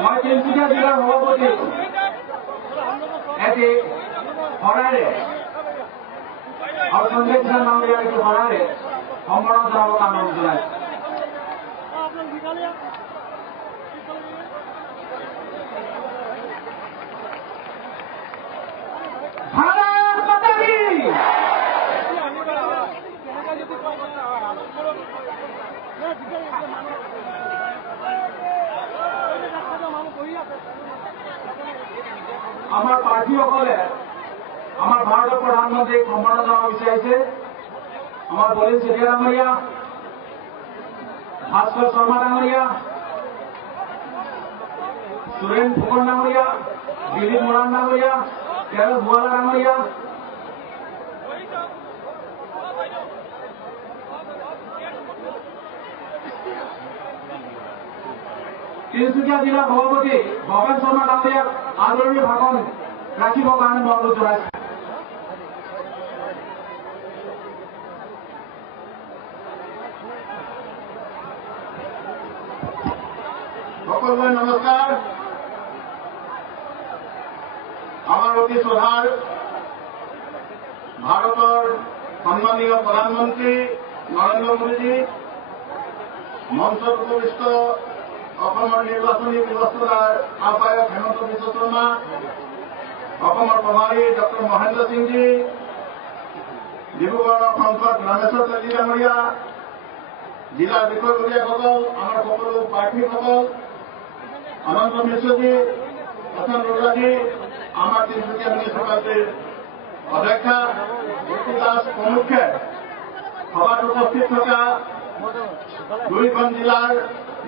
मैं तिनसुकिया जिलार सभापति eighty Harare और संजय किसान नामरिया एटी हरारे सम्मान जानाबो अनुरोध जानाइछो। भारत माता की আমার পার্টি সকলে আমার ভারতের প্রধানমন্ত্রী সম্মাননা জানাব বিচাৰিছে। আমার বলিন চেতিয়া ডাঙৰীয়া, ভাস্কৰ শৰ্মা ডাঙৰীয়া, সুৰেন ফুকন ডাঙৰীয়া, দিলীপ মৰাণ ডাঙৰীয়া, কেৰল ভুৱালা ডাঙৰীয়া, তিনসুকিয়া জিলা সভাপতি ভৱেন শৰ্মা ডাঙৰীয়াক আদৰণি ভাষণ ৰাখিবৰ কাৰণে মই অনুৰোধ জনাইছো। সকলোকে নমস্কাৰ। আমাৰ অতি শ্ৰদ্ধাৰ ভাৰতৰ সন্মানীয় প্ৰধানমন্ত্ৰী নৰেন্দ্ৰ মোদীজী, মঞ্চত উপবিষ্ট অসমৰ নিৰ্বাচনী ব্যৱস্থাৰ আহ্বায়ক হেমন্ত বিশ্ব শৰ্মা, অসমৰ প্ৰভাৰী ডক্টৰ মহেন্দ্ৰ সিংজী, ডিব্ৰুগড়ৰ সাংসদ ৰামেশ্বৰ তেলী ডাঙৰীয়া, জিলাৰ বিষয়ববীয়াসকল, আমাৰ সকলো প্ৰাৰ্থীসকল, অনন্ত মিশ্ৰজী, প্ৰশান্ত ৰোজাজী, আমাৰ তিনচুকীয়া মিউনিচিপালিটিৰ অধ্যক্ষা জ্যোতি দাস প্ৰমুখ্যে সভাত উপস্থিত থকা দুইখন জিলাৰ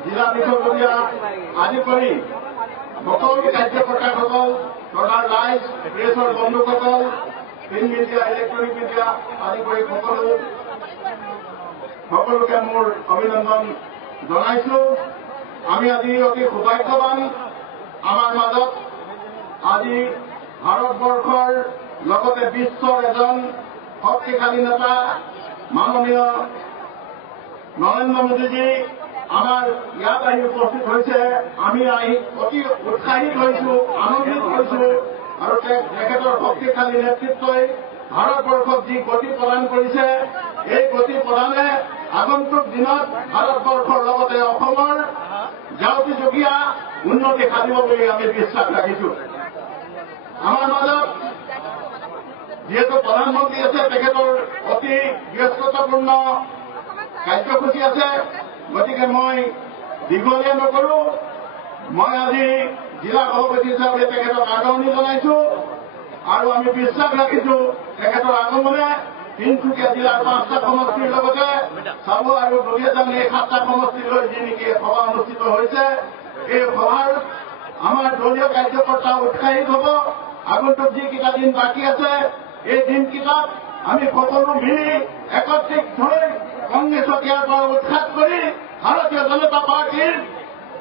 জিলা বিষয়ববীয়া আদি কৰি সকলো কাৰ্যকৰ্তাসকল, তথা লাইভ প্ৰেছৰ বন্ধুসকল, প্ৰিণ্ট মিডিয়া, ইলেক্ট্ৰনিক মিডিয়া আদি কৰি সকলোকে মোৰ অভিনন্দন জনাইছো। আমি আজি অতি সৌভাগ্যৱান, আমাৰ মাজত আজি ভাৰতবৰ্ষৰ লগতে বিশ্বৰ এজন শক্তিশালী নেতা মাননীয় নৰেন্দ্ৰ মোদীজী আমাৰ ইয়াত আহি উপস্থিত হৈছে। আমি আহি অতি উৎসাহিত হৈছো, আনন্দিত হৈছো আৰু তেখেতৰ শক্তিশালী নেতৃত্বই ভাৰতবৰ্ষক যি গতি প্ৰদান কৰিছে, এই গতি প্ৰদানে আগন্তুক দিনত ভাৰতবৰ্ষৰ লগতে অসমৰ জাউতি জুগীয়া উন্নতি সাধিব বুলি আমি বিশ্বাস ৰাখিছো। আমাৰ মাজত যিহেতু প্ৰধানমন্ত্ৰী আছে, তেখেতৰ অতি ব্যস্ততাপূৰ্ণ কাৰ্যসূচী আছে, গতিকে মই দীঘলীয়া নকৰো। মই আজি জিলা সভাপতি হিচাপে তেখেতক আদৰণি জনাইছো আৰু আমি বিশ্বাস ৰাখিছো তেখেতৰ আগমনে তিনচুকীয়া জিলাৰ 5টা সমষ্টিৰ লগতে চাবু আৰু দুলীয়াজান এই 7টা সমষ্টিলৈ যি নেকি সভা অনুষ্ঠিত হৈছে, এই সভাৰ আমাৰ দলীয় কাৰ্যকৰ্তা উৎসাহিত হ'ব। আগন্তুক যিকেইটা দিন বাকী আছে, এই দিনকেইটাত আমি সকলো মিলি একত্ৰিত হৈ কংগ্ৰেছক ইয়াৰ পৰা উৎখাত কৰি ভাৰতীয় জনতা পাৰ্টীৰ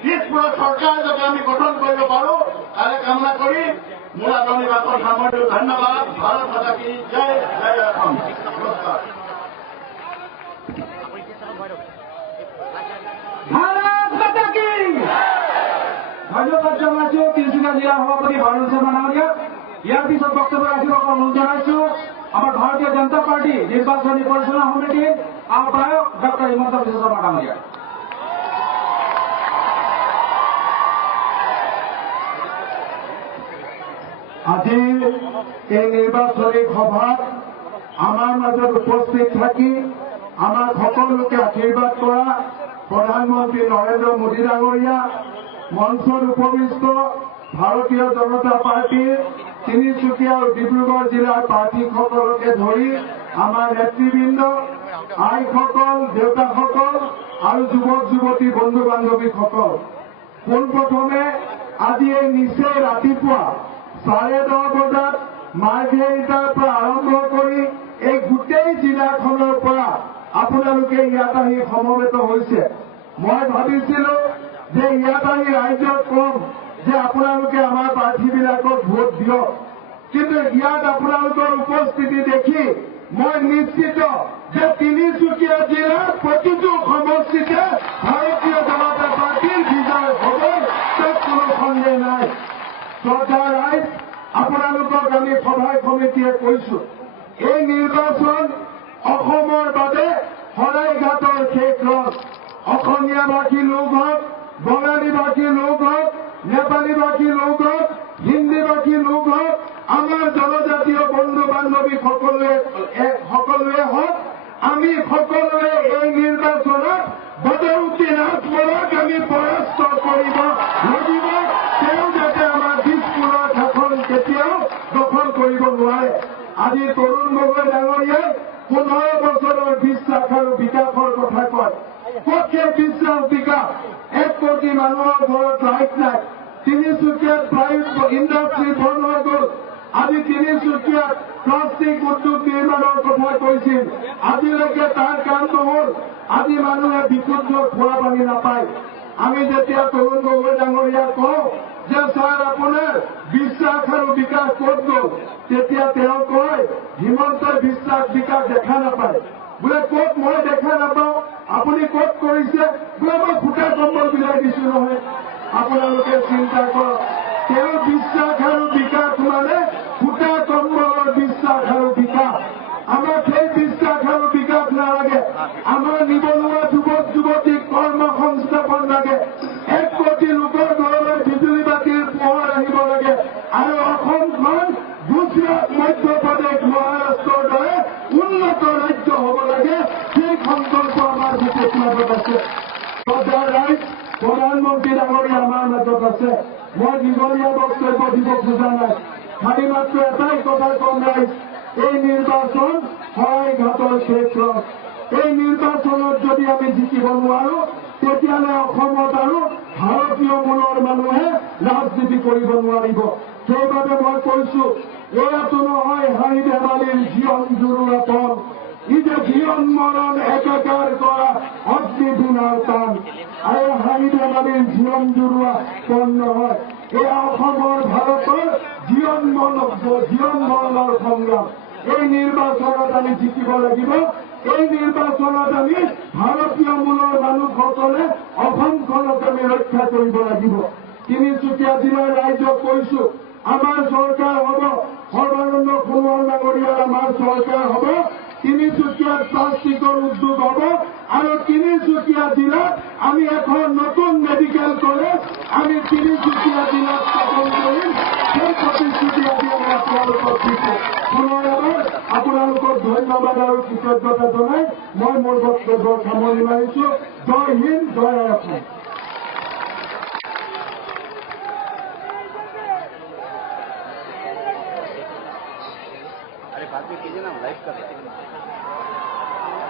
পিছপৰা চৰকাৰ যাতে আমি গঠন কৰিব পাৰো, তাৰে কামনা কৰি মোৰ আদৰণি ভাষণ সামৰিছো। ধন্যবাদ। ভাৰত মাতা কি জয়, জয় অসম। নমস্কাৰ। ভাৰত মাতা কি ধন্যবাদ জনাইছো তিনচুকীয়া জিলা সভাপতি ভৱেন শৰ্মা ডাঙৰীয়াক। ইয়াৰ পিছত বক্তব্য ৰাখিব অনুৰোধ জনাইছো আমাৰ ভাৰতীয় জনতা পাৰ্টি নিৰ্বাচনী পৰিচালনা সমিতিৰ আহ্বায়ক ডক্টৰ হিমন্ত বিশ্ব শৰ্মা ডাঙৰীয়াক। আজি এই নিৰ্বাচনী সভাত আমাৰ মাজত উপস্থিত থাকি আমাক সকলোকে আশীৰ্বাদ কৰা প্ৰধানমন্ত্ৰী নৰেন্দ্ৰ মোদী ডাঙৰীয়া, মঞ্চত উপবিষ্ট ভাৰতীয় জনতা পাৰ্টীৰ তিনিচুকীয়া আৰু ডিব্ৰুগড় জিলাৰ প্ৰাৰ্থীসকলকে ধৰি আমাৰ নেতৃবৃন্দ, আইসকল, দেউতাকসকল আৰু যুৱক যুৱতী বন্ধু বান্ধৱীসকল, পোনপ্ৰথমে আজি এই নিচে ৰাতিপুৱা 10:30 বজাত মাৰ্ঘেৰিটাৰ পৰা আৰম্ভ কৰি এই গোটেই জিলাখনৰ পৰা আপোনালোকে ইয়াত আহি সমবেত হৈছে। মই ভাবিছিলো যে ইয়াত আহি ৰাইজক কম যে আপোনালোকে আমাৰ প্ৰাৰ্থীবিলাকক ভোট দিয়ক, কিন্তু ইয়াত আপোনালোকৰ উপস্থিতি দেখি মই নিশ্চিত যে তিনিচুকীয়া জিলাৰ প্ৰতিটো সমষ্টিতে ভাৰতীয় জনতা পাৰ্টীৰ বিজয় হ'ব, তাত কোনো শ্ৰদ্ধা ৰাইজ, আপোনালোকক আমি সভাই সমিতিয়ে কৈছো, এই নিৰ্বাচন অসমৰ বাবে শৰাইঘাটৰ শেষ ৰথ। অসমীয়াভাষী লোক হওক, বঙালীভাষী লোক হওক, নেপালীভাষী লোক হওক, হিন্দীভাষী লোক হওক, আমাৰ জনজাতীয় বন্ধু বান্ধৱী সকলোৱে হওক, আমি সকলোৱে এই নিৰ্বাচনত বদৰুদ্দিন আজমলক আমি পৰাস্ত কৰিব লাগিব। তেওঁ যাতে আমাৰ দিছপুৰৰ শাসন কেতিয়াও দখল কৰিব নোৱাৰে। আজি তৰুণ গগৈ ডাঙৰীয়াই 15 বছৰৰ বিশ্বাস আৰু বিকাশৰ কথা কয়। ক'ত সেই বিশ্বাস বিকাশ? 1 কোটি মানুহৰ ঘৰত লাইট নাই। তিনিচুকীয়াত প্ৰাইভেট ইণ্ডাষ্ট্ৰী বন্ধ হৈ গ'ল। আজি তিনিচুকীয়াত প্লাষ্টিক উদ্যোগ নিৰ্মাণৰ কথা কৈছিল, আজিলৈকে তাৰ কাম নহল। আজি মানুহে বিশুদ্ধ খোৱা পানী নাপায়। আমি যেতিয়া তৰুণ গগৈ ডাঙৰীয়াক কওঁ যে ছাৰ আপোনাৰ বিশ্বাস আৰু বিকাশ ক'ত গ'ল, তেতিয়া তেওঁ কয় হিমন্তই বিশ্বাস বিকাশ দেখা নাপায়। বোলে ক'ত মই দেখা নাপাওঁ, আপুনি ক'ত কৰিছে? বোলে মই ফুটা কম্বল বিলাই দিছো নহয়। আপোনালোকে চিন্তা কৰক, তেওঁৰ বিশ্বাস আৰু বিকাশ মানে ফুটা কম্বলৰ বিশ্বাস আৰু বিকাশ। আমাক সেই বিশ্বাস আৰু বিকাশ নালাগে। আমাৰ নিবনুৱা যুৱক যুৱতীক কৰ্ম সংস্থাপন লাগে। 1 কোটি লোকৰ ঘৰলৈ বিজুলী বাতিৰ পোহৰ আহিব লাগে। আৰু অসমখন গুজৰাট, মধ্যপ্ৰদেশ, মহাৰাষ্ট্ৰৰ দৰে উন্নত ৰাজ্য হ'ব লাগে। সেই সংকল্প আমাৰ বিশেষ মাজত আছে। শ্ৰদ্ধাৰ ৰাইজ, প্ৰধানমন্ত্ৰী ডাঙৰীয়া আমাৰ মাজত আছে। মই দীঘলীয়া বক্তব্য দিব খোজা নাই, খালি মাত্ৰ এটাই কথা কম ৰাইজ, এই নিৰ্বাচন শৰাইঘাটৰ শেষ ৰথ। এই নিৰ্বাচনত যদি আমি জিকিব নোৱাৰো, তেতিয়াহ'লে অসমত আৰু ভাৰতীয় মূলৰ মানুহে ৰাজনীতি কৰিব নোৱাৰিব। সেইবাবে মই কৈছো, এয়াতো নহয় হাঁহি ধেমালিৰ জীৱন জোৰোৱা পথ। ই যে জীৱন মৰণ একাকাৰ কৰা অগ্নিবীণাৰ টান। আৰু হাঁহি ধেমালিৰ জীৱন জোৰোৱা পথ নহয়, এয়া অসমৰ ভাৰতৰ জীৱন মৰণৰ সংগ্ৰাম। এই নিৰ্বাচনত আমি জিকিব লাগিব। এই নিৰ্বাচনত আমি ভাৰতীয় মূলৰ মানুহসকলে অসমখনক আমি ৰক্ষা কৰিব লাগিব। তিনিচুকীয়া জিলাৰ ৰাইজক কৈছো, আমাৰ চৰকাৰ হ'ব, সৰ্বানন্দ সোণোৱাল ডাঙৰীয়াৰ আমাৰ চৰকাৰ হ'ব। তিনিচুকীয়াত প্লাষ্টিকৰ উদ্যোগ হ'ব আৰু তিনিচুকীয়া জিলাত আমি এখন নতুন মেডিকেল কলেজ আমি তিনিচুকীয়া জিলাত স্থাপন কৰিম। সেই প্ৰতিশ্ৰুতি আজি আমি আপোনালোকক দিছো। পুনৰ এবাৰ আপোনালোকক ধন্যবাদ আৰু কৃতজ্ঞতা জনাই মই মোৰ বক্তব্যৰ সামৰণি মাৰিছো। জয় হিন্দ, জয় অসম।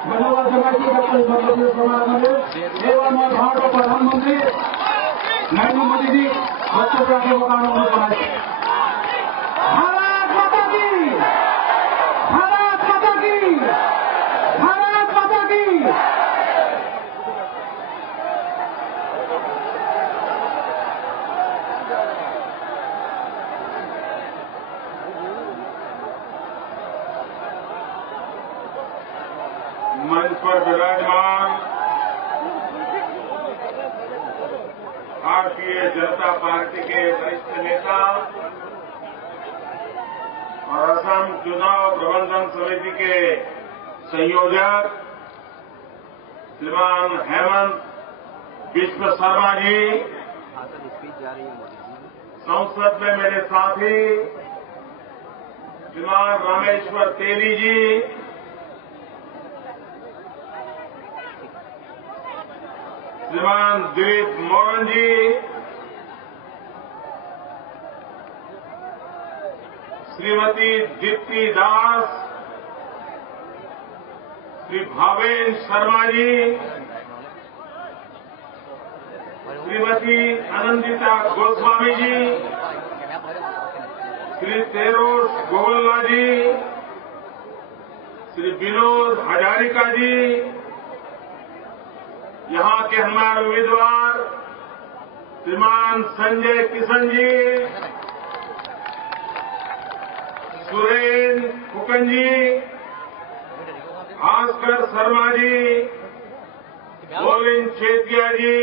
ধন্যবাদ জনাইছো ডক্টৰ হিমন্ত বিশ্ব শৰ্মা ডাঙৰীয়াক। এইবাৰ মই ভাৰতৰ প্ৰধানমন্ত্ৰী নৰেন্দ্ৰ মোদীজী বক্তব্য ৰাখিবৰ কাৰণে অনুৰোধ জনাইছো। ভাৰত মাতা কি, ভাৰত মাতা কি, ভাৰত মাতা কি। मंच पर विराजमान भारतीय जनता पार्टी के वरिष्ठ नेता और असम चुनाव प्रबंधन समिति के संयोजक श्रीमान हेमंत बिश्व शर्मा जी, संसद में मेरे साथी श्रीमान रामेश्वर तेली जी, श्रीमान दिलीप मोहन जी, श्रीमती दीप्ति दास, श्री भावेश शर्मा जी, श्रीमती आनंदिता गोस्वामी जी, श्री तेरोश गोवल्ला जी, श्री विनोद हजारिका जी, यहां के हमारे उम्मीदवार श्रीमान संजय किशन जी, सुरेन फुकन जी, भास्कर शर्मा जी, गोविंद छेतिया जी,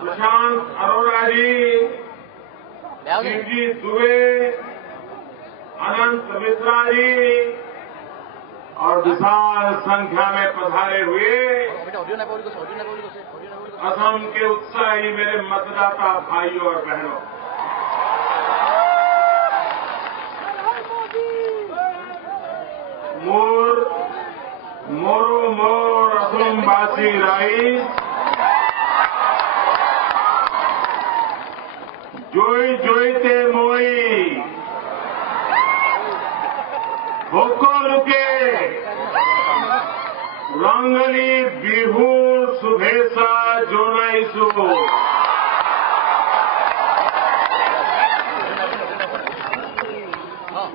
प्रशांत अरोड़ा जी, शिवजी दुबे, अनंत मिश्रा जी और विशाल संख्या में पधारे हुए असम के उत्साही मेरे मतदाता भाइयों और बहनों, मोरो मोर असमवासी राइज जोई जोईते मोई সকলকে ৰংগলী বিহুৰ শুভেচ্ছা জনাইছো।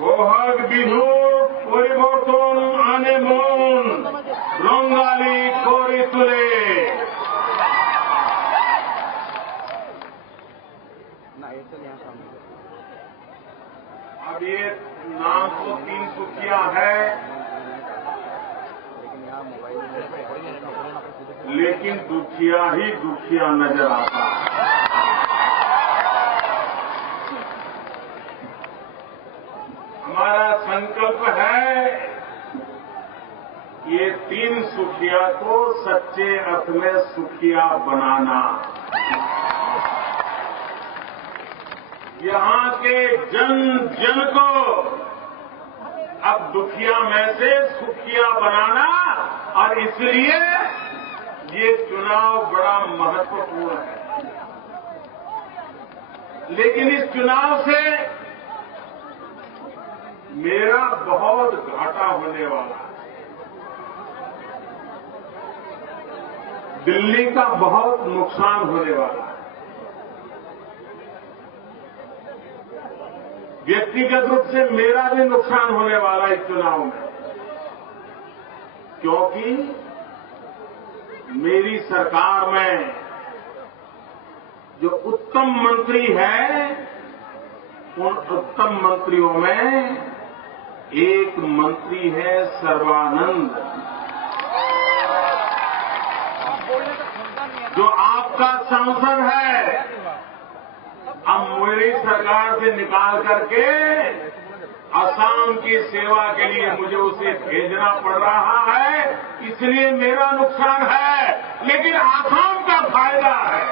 বহাগ বিহুৰ পৰিৱৰ্তন আনে মন ৰংগালী কৰি তোলে। अब ये नाम तो 3 सुखिया है, लेकिन दुखिया ही दुखिया नजर आता है। हमारा संकल्प है ये 3 सुखिया को सच्चे अर्थ में सुखिया बनाना। यहां के जन जन को अब दुखिया में से सुखिया बनाना, और इसलिए ये चुनाव बड़ा महत्वपूर्ण है। लेकिन इस चुनाव से मेरा बहुत घाटा होने वाला है। दिल्ली का बहुत नुकसान होने वाला है। व्यक्तिगत रूप से मेरा भी नुकसान होने वाला है इस चुनाव में, क्योंकि मेरी सरकार में जो उत्तम मंत्री हैं, उन उत्तम मंत्रियों में एक मंत्री है सर्बानंद, जो आपका सांसद है। अब मेरी सरकार से निकाल करके असम की सेवा के लिए मुझे उसे भेजना पड़ रहा है, इसलिए मेरा नुकसान है, लेकिन असम का फायदा है।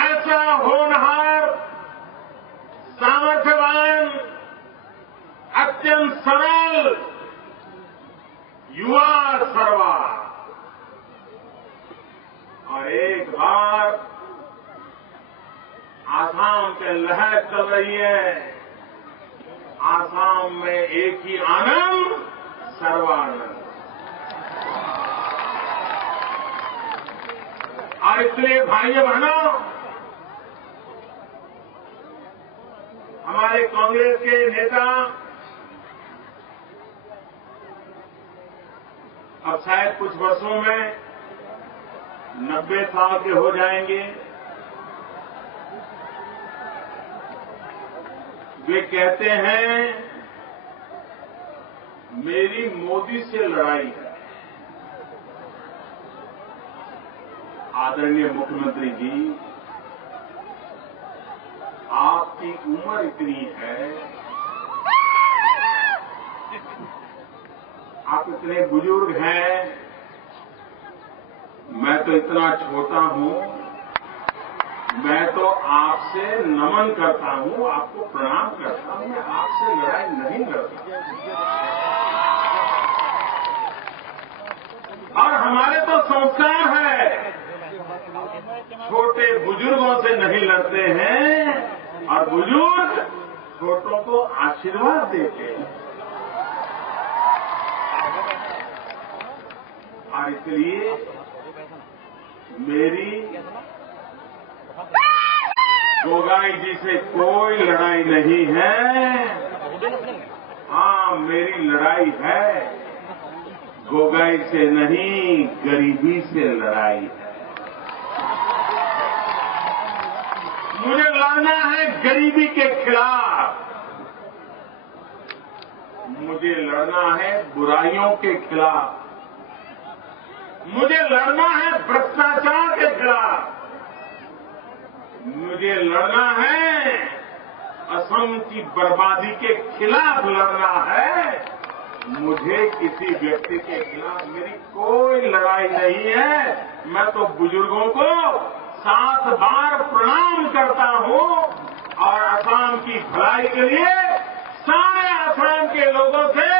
ऐसा होनहार, सामर्थ्यवान, अत्यंत सरल युवा सर्वा, और एक बार आसाम पे लहर चल रही है। आसाम में एक ही आनंद, सर्वानंद। और इसलिए भाइयों बहनों, हमारे कांग्रेस के नेता अब शायद कुछ वर्षों में 90 साल के हो जाएंगे। वे कहते हैं मेरी मोदी से लड़ाई है। आदरणीय मुख्यमंत्री जी, आपकी उम्र इतनी है, आप इतने बुजुर्ग हैं, मैं तो इतना छोटा हूं। मैं तो आपसे नमन करता हूं, आपको प्रणाम करता हूं, मैं आपसे लड़ाई नहीं करता। और हमारे तो संस्कार है, छोटे बुजुर्गों से नहीं लड़ते हैं, और बुजुर्ग छोटों को आशीर्वाद देते हैं। और इसलिए मेरी गोगाई जी से कोई लड़ाई नहीं है। हाँ, मेरी लड़ाई है गोगाई से नहीं, गरीबी से लड़ाई है। मुझे लड़ना है गरीबी के खिलाफ, मुझे लड़ना है बुराइयों के खिलाफ। मुझे लड़ना है भ्रष्टाचार के खिलाफ, मुझे लड़ना है असम की बर्बादी के खिलाफ लड़ना है। मुझे किसी व्यक्ति के खिलाफ मेरी कोई लड़ाई नहीं है। मैं तो बुजुर्गों को 7 बार प्रणाम करता हूं और असम की भलाई के लिए सारे असम के लोगों से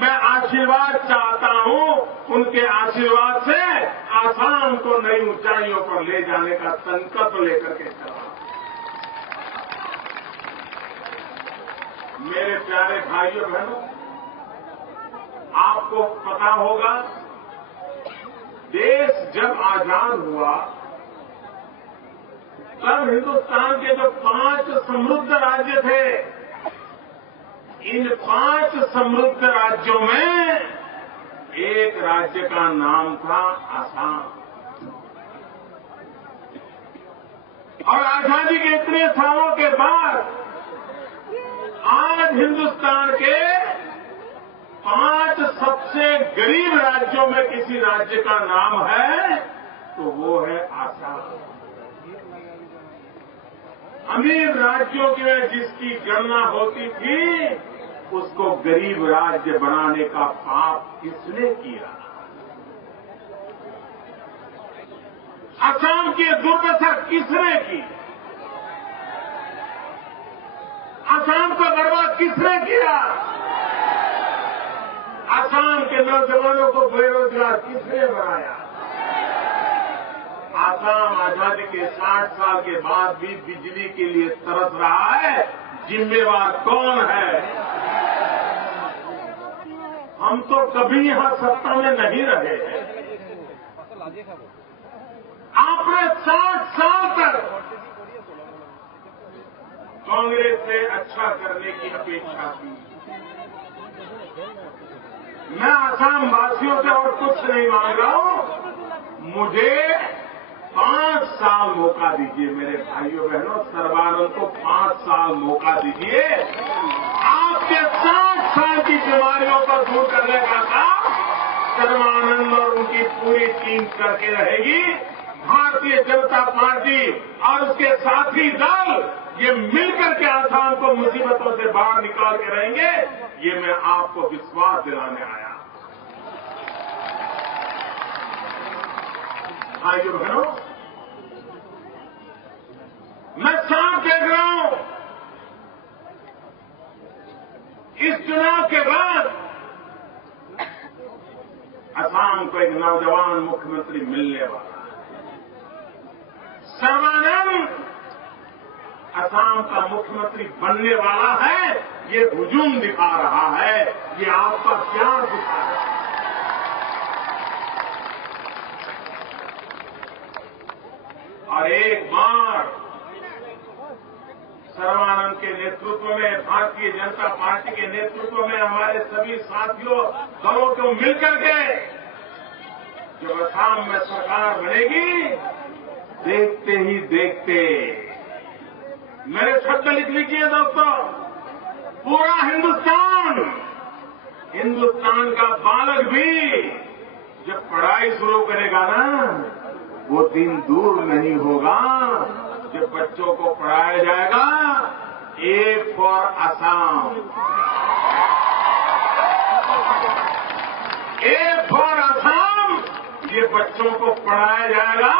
मैं आशीर्वाद चाहता हूं। उनके आशीर्वाद से असम को नई ऊंचाइयों पर ले जाने का संकल्प लेकर के चला। मेरे प्यारे भाइयों बहनों, आपको पता होगा देश जब आजाद हुआ तब हिंदुस्तान के जो 5 समृद्ध राज्य थे, इन 5 समृद्ध राज्यों में एक राज्य का नाम था असम। और आजादी के इतने सालों के बाद आज हिंदुस्तान के 5 सबसे गरीब राज्यों में किसी राज्य का नाम है तो वो है असम। अमीर राज्यों में जिसकी गणना होती थी उसको गरीब राज्य बनाने का पाप किसने किया? असम की दुर्दशा किसने की? असम को बर्बाद किसने किया? असम के नौजवानों को बेरोजगार किसने बनाया? असम आजादी के 60 साल के बाद भी बिजली के लिए तरस रहा है, जिम्मेवार कौन है? हम तो कभी यहां सत्ता में नहीं रहे हैं। आपने 60 साल तक कांग्रेस से अच्छा करने की अपेक्षा की। मैं असम वासियों से और कुछ नहीं मांग रहा हूं, मुझे 5 साल मौका दीजिए। मेरे भाइयों बहनों, सर्बानंद को 5 साल मौका दीजिए। आपके 60 साल की बीमारियों को दूर करने का काम सर्बानंद और उनकी पूरी टीम करके रहेगी। भारतीय जनता पार्टी और उसके साथी दल ये मिलकर के असम को मुसीबतों से बाहर निकाल के रहेंगे, ये मैं आपको विश्वास दिलाने आया। भाइयों बहनों, मैं साफ देख रहा हूं, इस चुनाव के बाद असम को एक नौजवान मुख्यमंत्री मिलने वाला है। सर्बानंद असम का मुख्यमंत्री बनने वाला है, ये हुजूम दिखा रहा है, ये आपका प्यार दिखा रहा है। और एक बार सर्बानंद के नेतृत्व में, भारतीय जनता पार्टी के नेतृत्व में हमारे सभी साथियों दलों को मिलकर के जब असम में सरकार बनेगी, देखते ही देखते, मेरे शब्द लिख लीजिए दोस्तों, पूरा हिंदुस्तान का बालक भी जब पढ़ाई शुरू करेगा ना, वो दिन दूर नहीं होगा जब बच्चों को पढ़ाया जाएगा A for Assam, A for Assam, ये बच्चों को पढ़ाया जाएगा।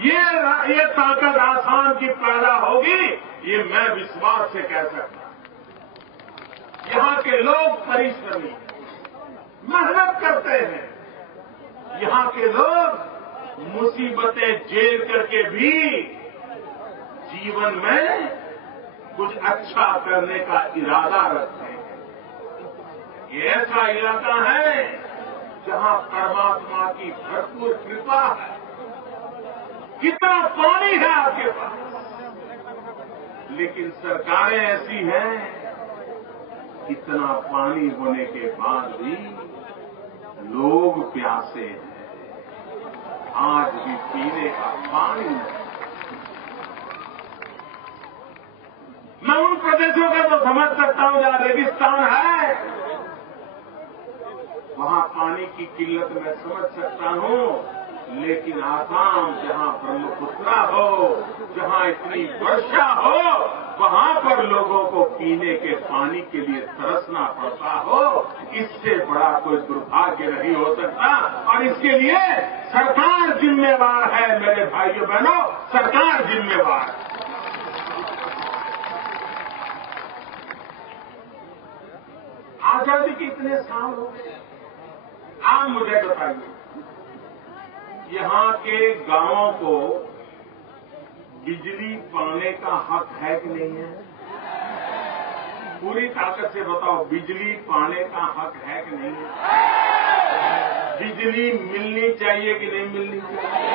ये ताकत असम की पैदा होगी, ये मैं विश्वास से कह सकता हूं। यहां के लोग परिश्रमी, मेहनत करते हैं। यहां के लोग मुसीबतें झेल करके भी जीवन में कुछ अच्छा करने का इरादा रखते हैं। ये ऐसा इलाका है जहां परमात्मा की भरपूर कृपा है। कितना पानी है आपके पास, लेकिन सरकारें ऐसी हैं, इतना पानी होने के बाद भी लोग प्यासे हैं, आज भी पीने का पानी नहीं। मैं उन प्रदेशों का तो समझ सकता हूं जहां रेगिस्तान है, वहां पानी की किल्लत मैं समझ सकता हूं, लेकिन आसाम जहां ब्रह्मपुत्र हो, जहां इतनी वर्षा हो, वहां पर लोगों को पीने के पानी के लिए तरसना पड़ता हो, इससे बड़ा कोई दुर्भाग्य नहीं हो सकता। और इसके लिए सरकार जिम्मेवार है मेरे भाइयों बहनों, सरकार जिम्मेवार है। आजादी के इतने साल हो गए, आप मुझे बताइए, यहां के गांवों को बिजली पाने का हक है कि नहीं है? पूरी ताकत से बताओ, बिजली पाने का हक है कि नहीं है? बिजली मिलनी चाहिए कि नहीं मिलनी चाहिए?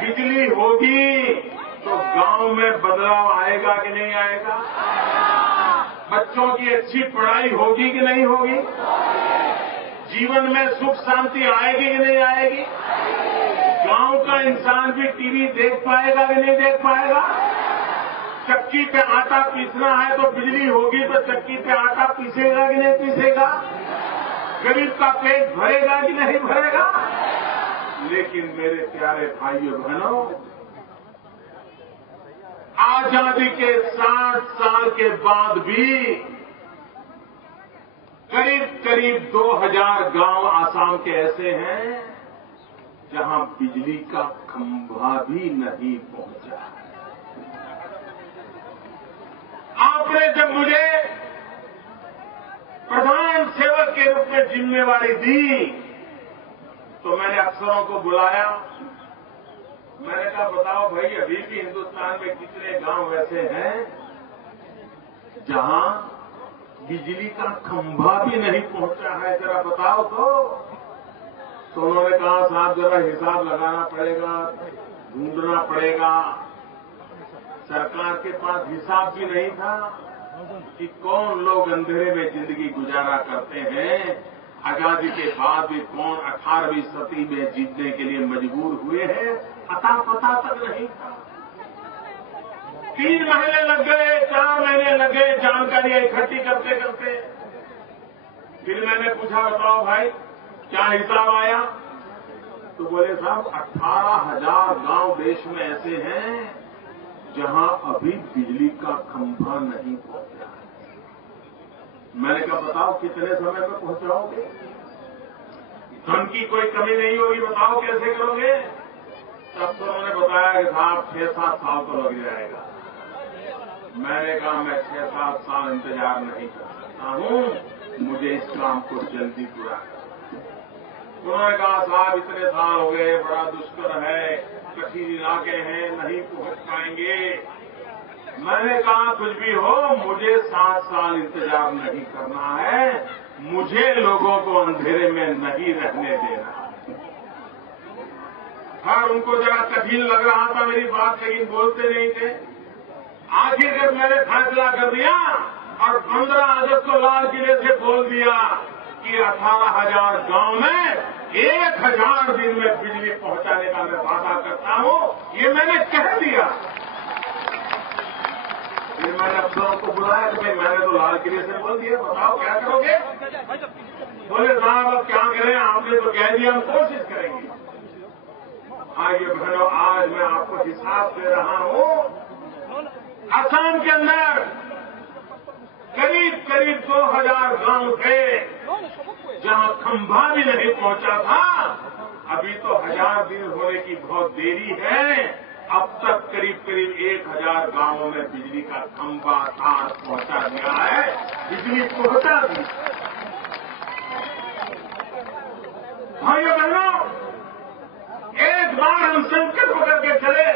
बिजली होगी तो गांव में बदलाव आएगा कि नहीं आएगा? बच्चों की अच्छी पढ़ाई होगी कि नहीं होगी? जीवन में सुख शांति आएगी कि नहीं आएगी? गांव का इंसान भी टीवी देख पाएगा कि नहीं देख पाएगा? चक्की पे आटा पीसना है तो बिजली होगी तो चक्की पे आटा पीसेगा कि नहीं पीसेगा? गरीब का पेट भरेगा कि नहीं भरेगा? लेकिन मेरे प्यारे भाइयों बहनों, आजादी के 60 साल के बाद भी करीब 2000 गांव आसाम के ऐसे हैं जहां बिजली का खंभा भी नहीं पहुंचा है। आपने जब मुझे प्रधान सेवक के रूप में जिम्मेवारी दी तो मैंने अफसरों को बुलाया। मैंने कहा, बताओ भाई, अभी भी हिंदुस्तान में कितने गांव ऐसे हैं जहां बिजली का खंभा भी नहीं पहुंचा है, जरा बताओ तो उन्होंने कहा, साहब जरा हिसाब लगाना पड़ेगा, ढूंढना पड़ेगा। सरकार के पास हिसाब भी नहीं था कि कौन लोग अंधेरे में जिंदगी गुजारा करते हैं। आजादी के बाद भी कौन 18वीं सदी में जीतने के लिए मजबूर हुए हैं, अता पता तक नहीं था। 3 महीने लग गए, 4 महीने लग गए जानकारियां इकट्ठी करते करते। फिर मैंने पूछा, बताओ भाई क्या हिसाब आया? तो बोले, साहब 18,000 गांव देश में ऐसे हैं जहां अभी बिजली का खंभा नहीं पहुंचा है। मैंने कहा, बताओ कितने समय में पहुंचाओगे? धन की कोई कमी नहीं होगी, बताओ कैसे करोगे? तब तो उन्होंने बताया कि साहब 6-7 साल तो लग जाएगा। मैंने कहा, मैं 6-7 साल इंतजार नहीं कर सकता हूं, मुझे इस काम को जल्दी पूरा करना। उन्होंने कहा, साहब इतने साल हो गए, बड़ा दुष्कर है, कठिन इलाके हैं, नहीं पहुंच पाएंगे। मैंने कहा, कुछ भी हो, मुझे 7 साल इंतजार नहीं करना है, मुझे लोगों को अंधेरे में नहीं रहने देना है। हाँ, उनको जरा कठिन लग रहा था मेरी बात, लेकिन बोलते नहीं थे। आखिर जब मैंने फैसला कर दिया और 15 अगस्त को लाल किले से बोल दिया कि 18,000 गांव में 1000 दिन में बिजली पहुंचाने का मैं वादा करता हूं, ये मैंने कह दिया। फिर मैंने अफसरों को बुलाया कि भाई मैंने तो लाल किले से बोल दिया, बताओ क्या करोगे? बोले, साहब अब क्या करें, आपने तो कह दिया, हम कोशिश करेंगे। आइए बहनों, आज मैं आपको हिसाब दे रहा हूं। असम के अंदर करीब 2000 गांव थे जहां खंभा भी नहीं पहुंचा था। अभी तो 1000 दिन होने की बहुत देरी है। अब तक करीब 1000 गांवों में बिजली का खंभा तार पहुंचा दिया है, बिजली पहुंचा दी। भाइयों बहनों, एक बार हम संकल्प करके चले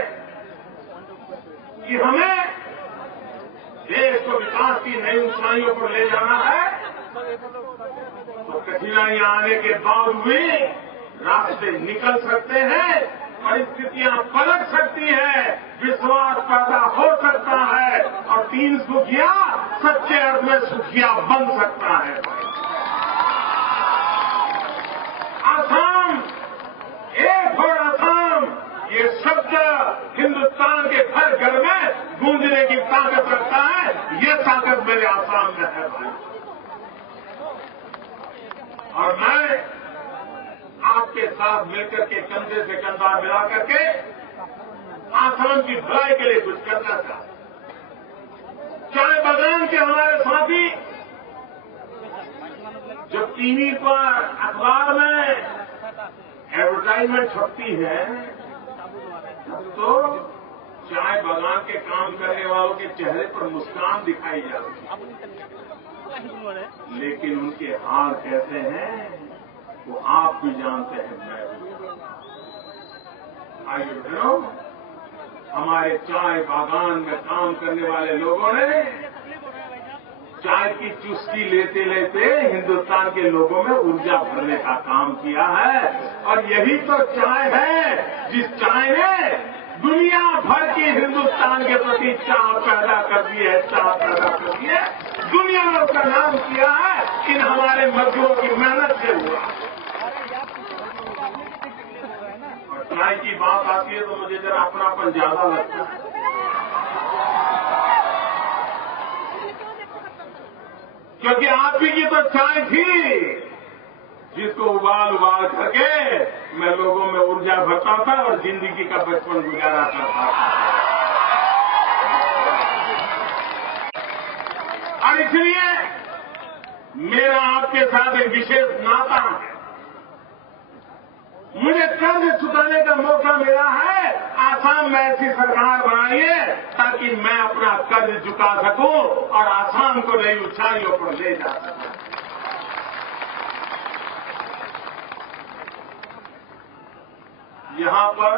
कि हमें देश को विकास की नई ऊंचाइयों पर ले जाना है, तो कठिनाइयां आने के बावजूद भी रास्ते निकल सकते हैं, परिस्थितियां पलट सकती हैं, विश्वास पैदा हो सकता है और 3 सुखिया सच्चे अर्थ में सुखिया बन सकता है। आसाम, एक और आसाम, ये शब्द हिंदुस्तान के हर घर में गूंजने की ताकत रखता है। ये ताकत मेरे आसाम में है भाई। और मैं आपके साथ मिलकर के कंधे से कंधा मिला करके आसाम की भलाई के लिए कुछ करना चाहता। चाय बागान के हमारे साथी जब टीवी पर अखबार में एडवर्टाइजमेंट छपती है तो चाय बागान के काम करने वालों के चेहरे पर मुस्कान दिखाई जाती है, लेकिन उनके हाल कैसे हैं वो आप भी जानते हैं, मैं भी। आइए बहनों, हमारे चाय बागान में काम करने वाले लोगों ने चाय की चुस्की लेते लेते हिंदुस्तान के लोगों में ऊर्जा भरने का काम किया है। और यही तो चाय है जिस चाय ने दुनिया भर की हिंदुस्तान के प्रति चाह पैदा कर दी है, चाह पैदा कर दी है। दुनिया में उसका नाम किया है इन हमारे मजदूरों की मेहनत से हुआ। और चाय की बात आती है तो मुझे जरा अपनापन ज्यादा लगता है, क्योंकि आप ही की तो चाय थी जिसको उबाल उबाल करके मैं लोगों में ऊर्जा भरता था और जिंदगी का बचपन गुजारा करता था। और इसलिए मेरा आपके साथ एक विशेष नाता है। मुझे कर्ज चुकाने का मौका मिला है, आसाम में ऐसी सरकार बनाइए ताकि मैं अपना कर्ज चुका सकूं और आसाम को नई ऊंचाइयों पर ले जा सकूं। यहां पर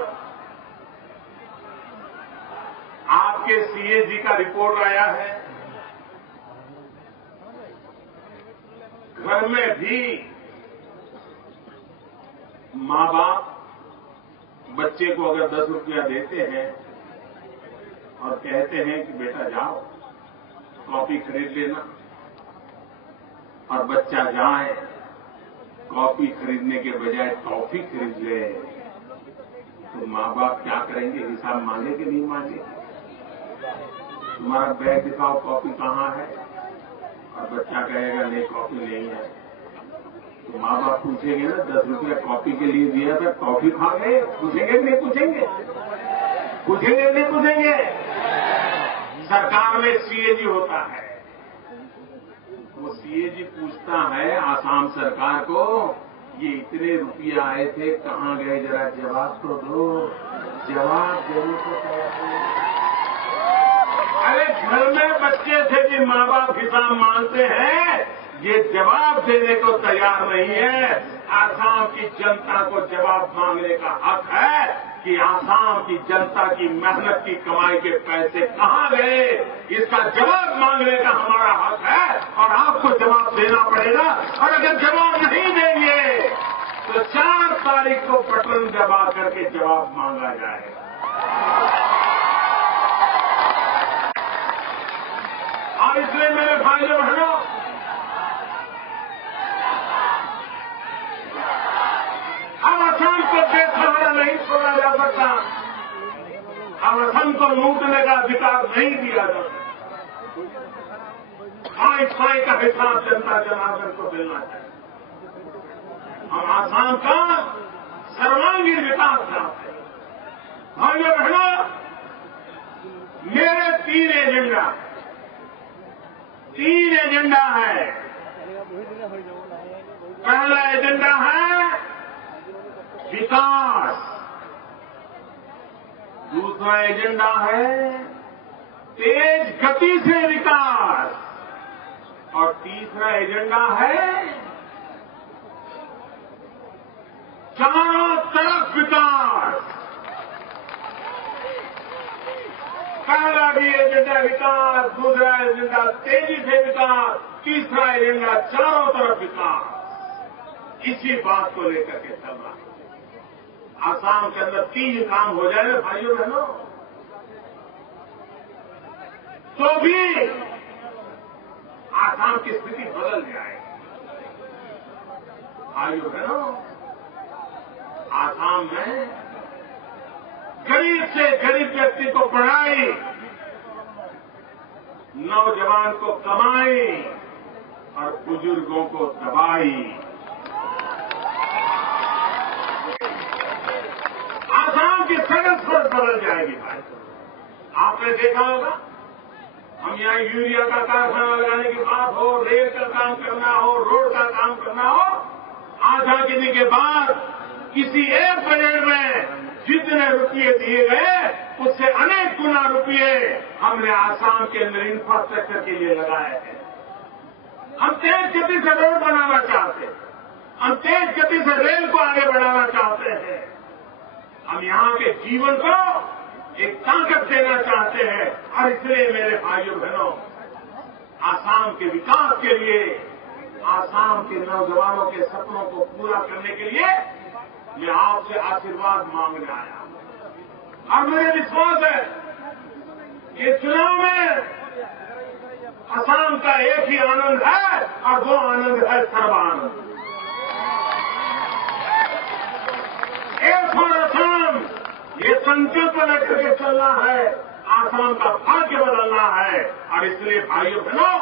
आपके सीएजी का रिपोर्ट आया है। घर में भी मां बाप बच्चे को अगर 10 रुपया देते हैं और कहते हैं कि बेटा जाओ कॉपी खरीद लेना, और बच्चा जाए कॉपी खरीदने के बजाय टॉफी खरीद ले, तो मां बाप क्या करेंगे? हिसाब मांगे कि नहीं मांगे? तुम्हारा बैग दिखाओ, कॉपी कहाँ है? और बच्चा कहेगा नहीं कॉपी नहीं है, तो मां बाप पूछेंगे ना 10 रुपया कॉपी के लिए दिया था, टॉफी खा गए? पूछेंगे नहीं पूछेंगे? पूछेंगे नहीं पूछेंगे? सरकार में सीएजी होता है, वो सीएजी पूछता है आसाम सरकार को, ये इतने रुपये आए थे कहाँ गए, जरा जवाब तो दो। जवाब देने को अरे घर में बच्चे थे कि माँ बाप हिसाब मांगते हैं, ये जवाब देने को तैयार नहीं है। आसाम की जनता को जवाब मांगने का हक है कि आसाम की जनता की मेहनत की कमाई के पैसे कहाँ गए, इसका जवाब मांगने का हमारा हक है और आपको जवाब देना पड़ेगा। और अगर जवाब नहीं देंगे तो 4 तारीख को बटन दबा करके जवाब मांगा जाएगा। और इसलिए मेरे भाइयों बहनों, अब असम को बेसहारा नहीं छोड़ा जा सकता, अब असम को लूटने का अधिकार नहीं दिया जा सकता। पाई का हिसाब जनता जनार्दन को मिलना चाहिए। हम आसाम का सर्वांगीण विकास चाहते हैं। भाइयों बहनों, मेरे 3 एजेंडा है। पहला एजेंडा है विकास, दूसरा एजेंडा है तेज गति से विकास, और तीसरा एजेंडा है चारों तरफ विकास। पहला भी एजेंडा विकास, दूसरा एजेंडा तेजी से विकास, तीसरा एजेंडा चारों तरफ विकास। इसी बात को लेकर के चल रहा है। आसाम के अंदर 3 काम हो जाए भाइयों बहनों तो भी आसाम की स्थिति बदल जाएगी। भाइयों बहनों, आसाम में गरीब से गरीब व्यक्ति को पढ़ाई, नौजवान को कमाई और बुजुर्गों को दवाई, आपने देखा होगा, हम यहाँ यूरिया का कारखाना लगाने की बात हो, रेल का काम करना हो, रोड का काम करना हो, आजादी के बाद किसी एक बजट में जितने रुपये दिए गए उससे अनेक गुना रुपये हमने आसाम के अंदर इंफ्रास्ट्रक्चर के लिए लगाए हैं। हम तेज गति से रोड बनाना चाहते हैं, हम तेज गति से रेल को आगे बढ़ाना चाहते हैं, हम यहाँ के जीवन को एक ताकत देना चाहते हैं। और इसलिए मेरे भाइयों बहनों, आसाम के विकास के लिए, आसाम के नौजवानों के सपनों को पूरा करने के लिए मैं आपसे आशीर्वाद मांगने आया हूं। और मुझे विश्वास है कि चुनाव में आसाम का एक ही आनंद है और वो आनंद है सर्वानंद। एक फॉर आसाम, ये संकल्प लेकर के चलना है, आसाम का भाग्य बदलना है। और इसलिए भाइयों बहनों,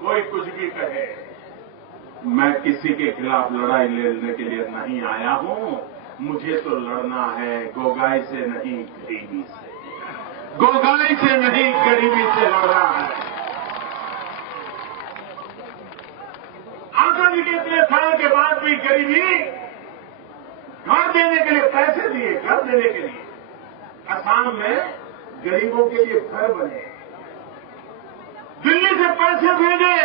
कोई कुछ भी कहे, मैं किसी के खिलाफ लड़ाई लड़ने के लिए नहीं आया हूं। मुझे तो लड़ना है गोगाई से नहीं गरीबी से, गोगाई से नहीं गरीबी से लड़ना है। आजादी के इतने साल के बाद भी गरीबी, घर देने के लिए पैसे दिए, घर देने के लिए असम में गरीबों के लिए घर बने, दिल्ली से पैसे भेजे,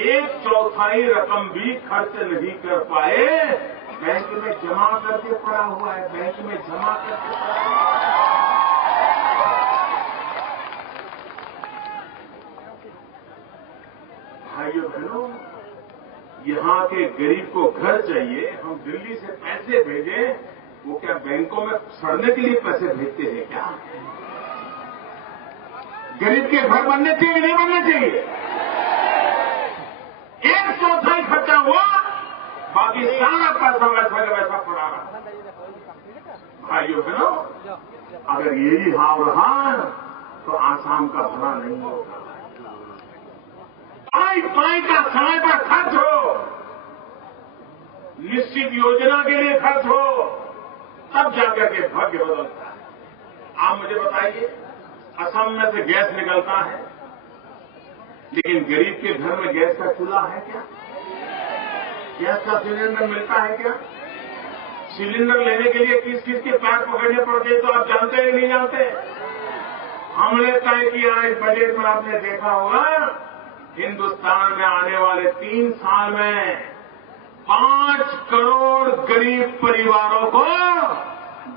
1/4 रकम भी खर्च नहीं कर पाए, बैंक में जमा करके पड़ा हुआ है, बैंक में जमा करके पड़ा हुआ है। भाइयों बहनों, यहाँ के गरीब को घर चाहिए, हम दिल्ली से पैसे भेजें, वो क्या बैंकों में सड़ने के लिए पैसे भेजते हैं क्या? गरीब के घर बनने चाहिए, नहीं बनने चाहिए? 1/4 खर्चा हुआ, बाकी सारा पैसा वैसा का वैसा पड़ा रहा। भाइयों बहनों, अगर यही हाव रहा तो आसाम का भला नहीं होगा। पाई का समय पर खर्च हो, निश्चित योजना के लिए खर्च हो, तब जाकर के भाग्य बदलता है। आप मुझे बताइए, असम में से गैस निकलता है, लेकिन गरीब के घर में गैस का चूल्हा है क्या? गैस का सिलेंडर मिलता है क्या? सिलेंडर लेने के लिए किस किस के पैर पकड़ने पड़ते तो आप जानते हैं नहीं जानते? हमने तय किया, इस बजट में आपने देखा होगा, हिंदुस्तान में आने वाले 3 साल में 5 करोड़ गरीब परिवारों को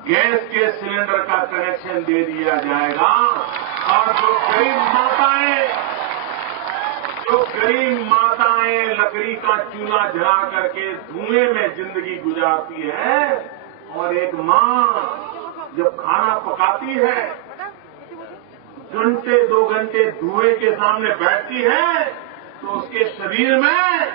गैस के सिलेंडर का कनेक्शन दे दिया जाएगा। और जो गरीब माताएं लकड़ी का चूल्हा जला करके धुएं में जिंदगी गुजारती है, और एक मां जब खाना पकाती है, घंटे 2 घंटे धुएं के सामने बैठती है, तो उसके शरीर में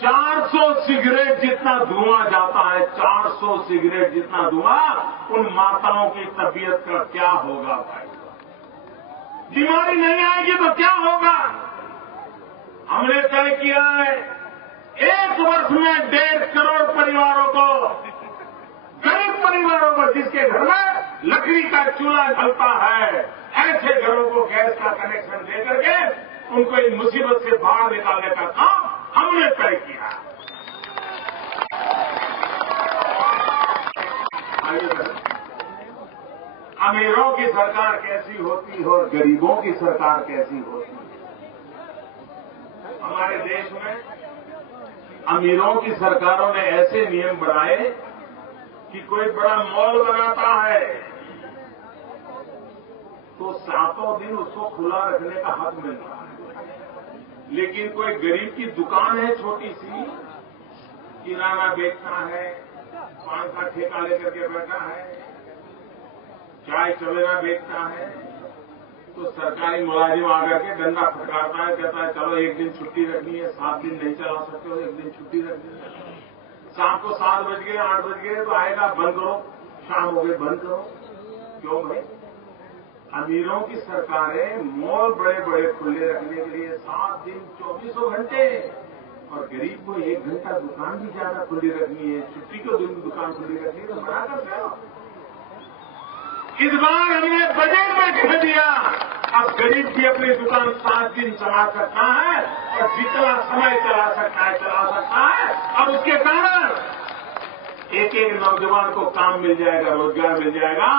400 सिगरेट जितना धुआं जाता है। 400 सिगरेट जितना धुआं, उन माताओं की तबीयत का क्या होगा भाई? बीमारी नहीं आएगी तो क्या होगा? हमने तय किया है, 1 वर्ष में 1.5 करोड़ परिवारों को, गरीब परिवारों को जिसके घर में लकड़ी का चूल्हा जलता है, ऐसे घरों को गैस का कनेक्शन दे करके उनको इन मुसीबत से बाहर निकालने का काम हमने तय किया। अमीरों की सरकार कैसी होती है और गरीबों की सरकार कैसी होती है? हमारे देश में अमीरों की सरकारों ने ऐसे नियम बनाए कि कोई बड़ा मॉल बनाता है तो 7 दिन उसको खुला रखने का हक मिलता है, लेकिन कोई गरीब की दुकान है छोटी सी, किराना बेचता है, पान का ठेका लेकर के बैठा है, चाय चवेरा बेचता है, तो सरकारी मुलाजिम आकर के डंडा फटकारता है, कहता है चलो 1 दिन छुट्टी रखनी है, 7 दिन नहीं चला सकते हो, 1 दिन छुट्टी रखनी है। शाम को 7 बज गए 8 बज गए तो आएगा, बंद करो, शाम हो गई बंद करो। क्यों भाई? अमीरों की सरकारें मॉल बड़े बड़े खुले रखने के लिए 7 दिन 24 घंटे, और गरीब को 1 घंटा दुकान भी ज्यादा खुली रखनी है, छुट्टी के दिन दुकान खुली रखनी है, तो मना करते हो। इस बार हमने बजट में कह दिया अब गरीब भी अपनी दुकान 7 दिन चला सकता है और जितना समय चला सकता है और उसके कारण एक नौजवान को काम मिल जाएगा, रोजगार मिल जाएगा।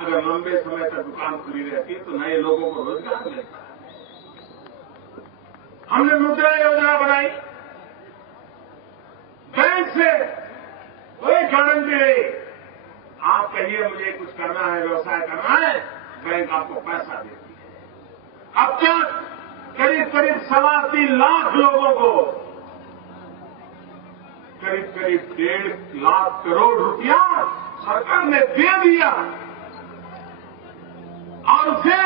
अगर लंबे समय तक दुकान खुली रहती है तो नए लोगों को रोजगार मिलता है। हमने मुद्रा योजना बनाई, बैंक से कोई गारंटी नहीं। आप कहिए मुझे कुछ करना है, व्यवसाय करना है, बैंक आपको पैसा देती है। अब तक करीब 3.25 लाख लोगों को करीब 1.5 लाख करोड़ रुपया सरकार ने दे दिया और उसे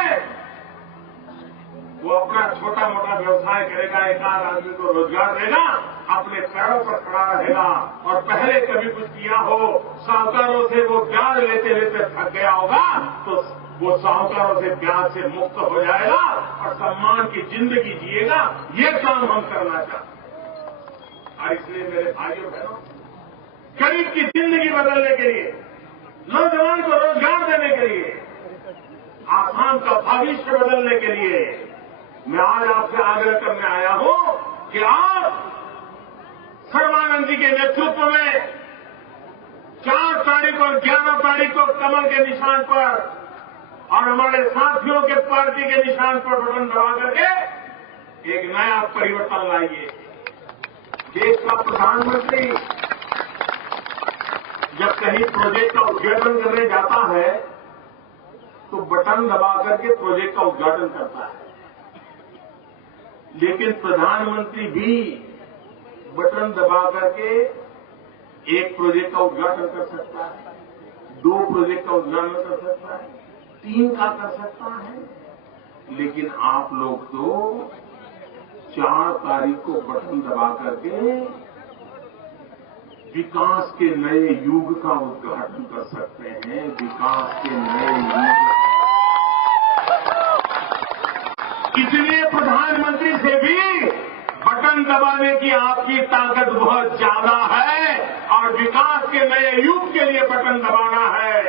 वो अपना छोटा मोटा व्यवसाय करेगा, एक आध आदमी को रोजगार देगा, अपने पैरों पर खड़ा रहेगा। और पहले कभी कुछ किया हो, साहूकारों से वो ब्याज लेते लेते थक गया होगा तो वो साहूकारों से ब्याज से मुक्त हो जाएगा और सम्मान की जिंदगी जिएगा। ये काम हम करना चाहते हैं। और इसलिए मेरे भाइयों बहनों, गरीब की जिंदगी बदलने के लिए, नौजवान को रोजगार देने के लिए, आसाम का भविष्य बदलने के लिए मैं आज आपसे आग्रह करने आया हूं कि आप सर्बानंद जी के नेतृत्व में 4 तारीख और 11 तारीख को कमल के निशान पर और हमारे साथियों के पार्टी के निशान पर बटन दबा करके एक नया परिवर्तन लाइए। देश का प्रधानमंत्री जब कहीं प्रोजेक्ट का उद्घाटन करने जाता है तो बटन दबा करके प्रोजेक्ट का उद्घाटन करता है, लेकिन प्रधानमंत्री भी बटन दबा करके एक प्रोजेक्ट का उद्घाटन कर सकता है, 2 प्रोजेक्ट का उद्घाटन कर सकता है, 3 का कर सकता है। लेकिन आप लोग तो 4 तारीख को बटन दबा करके विकास के नए युग का उद्घाटन कर सकते हैं। विकास के नए युग, इसलिए प्रधानमंत्री से भी बटन दबाने की आपकी ताकत बहुत ज्यादा है और विकास के नए युग के लिए बटन दबाना है।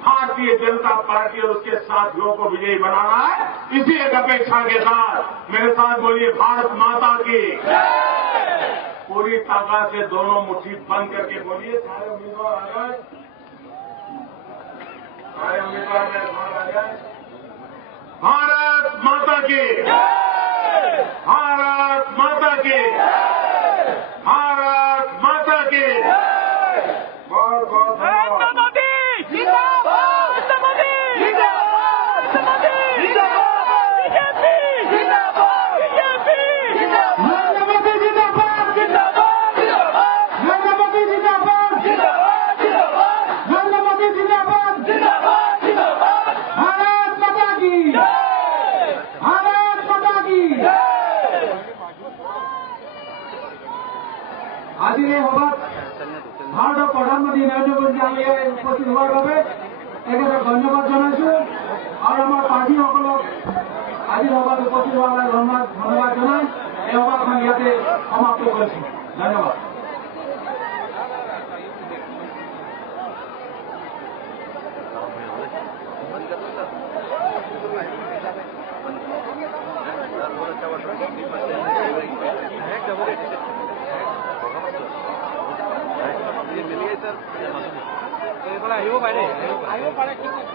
भारतीय जनता पार्टी और उसके साथियों को विजयी बनाना है। इसी एक अपेक्षा के साथ मेरे साथ बोलिए, भारत माता की पूरी ताकत से दोनों मुट्ठी बंद करके बोलिए। सारे उम्मीदवार आ जाए, सारे उम्मीदवार मेरे साथ आ जाए। भारत माता की, भारत माता की, भारत माता की। बहुत बहुत धन्यवाद। আজি এই সভাত ভাৰতৰ প্ৰধানমন্ত্ৰী নৰেন্দ্ৰ মোদী ডাঙৰীয়াই উপস্থিত হোৱাৰ বাবে তেখেতক ধন্যবাদ জনাইছো আৰু আমাৰ প্ৰাৰ্থীসকলক আজি সভাত উপস্থিত হোৱাৰ বাবে ধন্যবাদ জনাই এই সভাখন ইয়াতে সমাপ্ত কৰিছো। ধন্যবাদ। আহিব পাৰে, আহিব পাৰে, ঠিক আছে।